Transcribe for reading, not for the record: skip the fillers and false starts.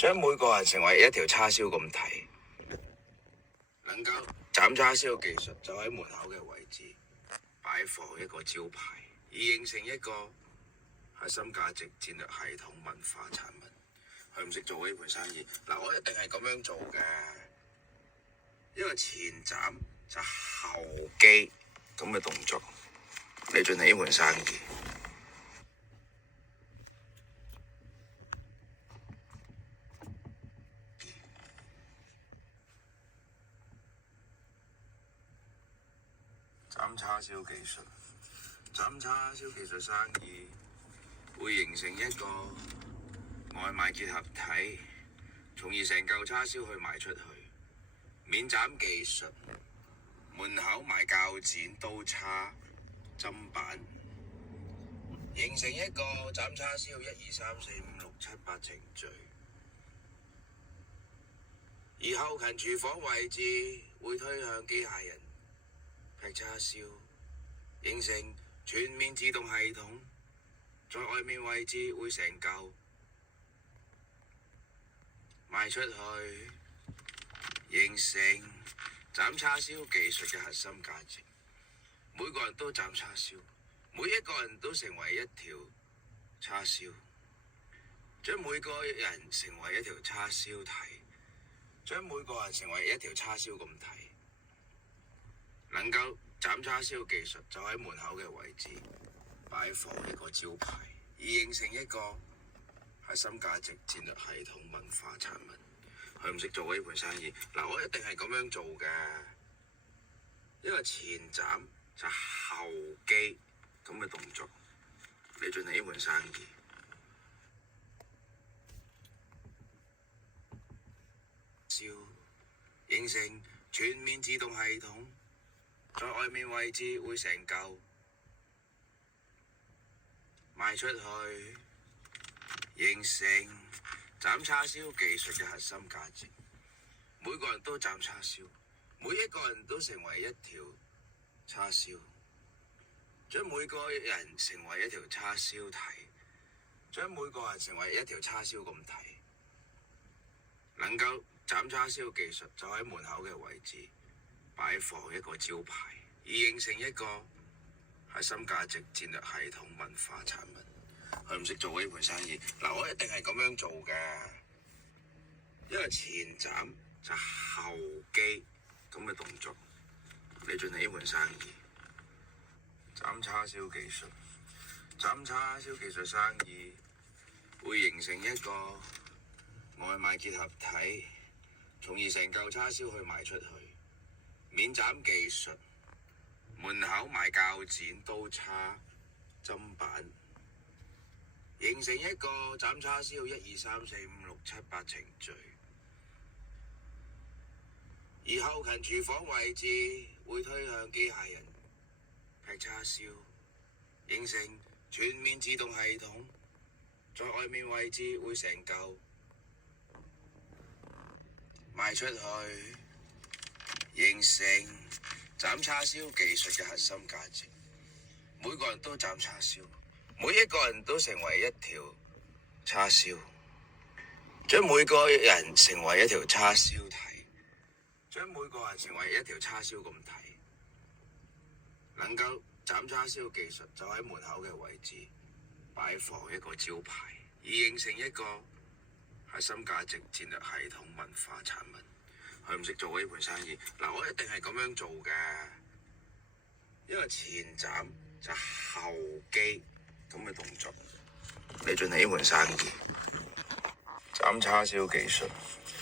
將每個人成為一條叉燒咁睇，能夠斬叉燒嘅技術就喺門口嘅位置擺放一個招牌，而形成一個核心價值、戰略系統、文化產品。佢唔識做呢盤生意，嗱，我一定係咁樣做嘅，一個前斬就後機咁嘅動作嚟進行呢盤生意。斬叉燒技術，斬叉燒技術生意會形成一個外賣結合體，從而成嚿叉燒去賣出去。免斬技術，門口賣鉸剪、刀叉、砧板，形成一個斬叉燒1、2、3、4、5、6、7、8程序。而後勤廚房位置會推向機械人劈叉燒，形成全面自動系統。在外面位置會成嚿賣出去，形成斬叉燒技術嘅核心價值。每個人都斬叉燒，每一個人都成為一條叉燒，將每個人成為一條叉燒睇，將每個人成為一條叉燒咁睇。能夠斬叉燒技術就喺門口嘅位置擺放一個招牌，而形成一個核心價值、戰略系統、文化產品。佢唔識做呢盤生意，嗱，我一定係咁樣做嘅，一個前斬就後機咁嘅動作嚟進行呢盤生意。燒形成全面自動系統。在外面位置會成嚿賣出去，形成斬叉燒技術嘅核心價值。每個人都斬叉燒，每一個人都成為一條叉燒，將每個人成為一條叉燒睇，將每個人成為一條叉燒咁睇。能夠斬叉燒技術就喺門口嘅位置擺放一個招牌，而形成一個核心價值、戰略系統、文化產品。佢唔識做呢盤生意，嗱，我一定係咁樣做嘅，一個前斬就後機咁嘅動作嚟進行呢盤生意。斬叉燒技術，斬叉燒技術生意會形成一個外賣結合體，從而成嚿叉燒去賣出去。免斬技術，門口賣鉸剪、刀叉、砧板，形成一個斬叉燒1、2、3、4、5、6、7、8程序。而後勤廚房位置會推向機械人劈叉燒，形成全面自動系統。在外面位置會成嚿賣出去，形成斬叉燒技術嘅核心價值。每個人都斬叉燒，每一個人都成為一條叉燒，將每個人成為一條叉燒睇，將每個人成為一條叉燒咁睇。能夠斬叉燒技術就喺門口嘅位置擺放一個招牌，而形成一個核心價值、戰略系統、文化產品。佢唔識做呢盤生意，嗱，我一定係咁樣做嘅，一個前斬就後機咁嘅動作嚟進行呢盤生意。斬叉燒技術。